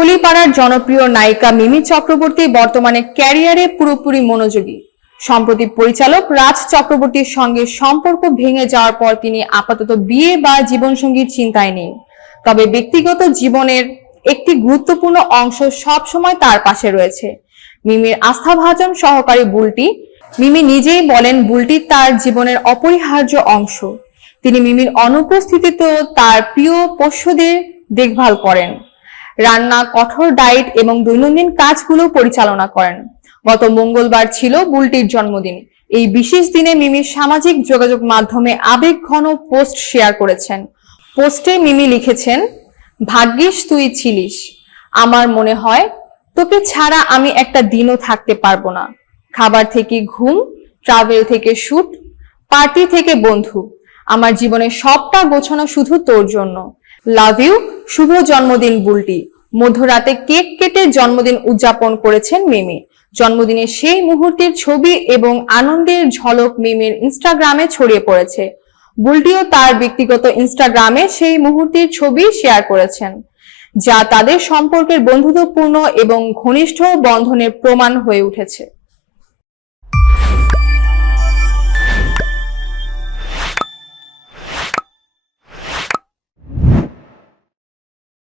টলিপাড়ার জনপ্রিয় নায়িকা মিমি চক্রবর্তী বর্তমানে ক্যারিয়ারে পুরোপুরি মনোযোগী। সম্প্রতি পরিচালক রাজ চক্রবর্তীর সঙ্গে সম্পর্ক ভেঙে যাওয়ার পর তিনি আপাতত বিয়ে বা জীবনসঙ্গীর চিন্তায় নেই। তবে ব্যক্তিগত জীবনের একটি গুরুত্বপূর্ণ অংশ সব সময় তার পাশে রয়েছে। মিমির আস্থাভাজন সহকারী বুলটি। মিমি নিজেই বলেন বুলটি তার জীবনের অপরিহার্য অংশ। তিনি মিমির অনুপস্থিতিতেও তার প্রিয় পোষ্যদের দেখভাল করেন, রান্না, কঠোর ডায়েট এবং দৈনন্দিন কাজগুলো পরিচালনা করেন। গত মঙ্গলবার ছিল বুলটির জন্মদিন। এই বিশেষ দিনে মিমি সামাজিক যোগাযোগ মাধ্যমে আবেগঘন পোস্ট শেয়ার করেছেন। পোস্টে মিমি লিখেছেন, ভাগ্যিস তুই ছিলিস, আমার মনে হয় তোকে ছাড়া আমি একটা দিনও থাকতে পারবো না। খাবার থেকে ঘুম, ট্রাভেল থেকে শুট, পার্টি থেকে বন্ধু, আমার জীবনে সবটা গোছানো শুধু তোর জন্য। Love you. শুভ জন্মদিন বুলটি। মধ্যরাতে কেক কেটে জন্মদিন উদযাপন করেছেন মিমি। জন্মদিনের সেই মুহূর্তের ছবি এবং আনন্দের ঝলক মিমির ইনস্টাগ্রামে ছড়িয়ে পড়েছে। বুলটিও তার ব্যক্তিগত ইনস্টাগ্রামে সেই মুহূর্তের ছবি শেয়ার করেছেন, যা তাদের সম্পর্কের বন্ধুত্বপূর্ণ এবং ঘনিষ্ঠ বন্ধনের প্রমাণ হয়ে উঠেছে।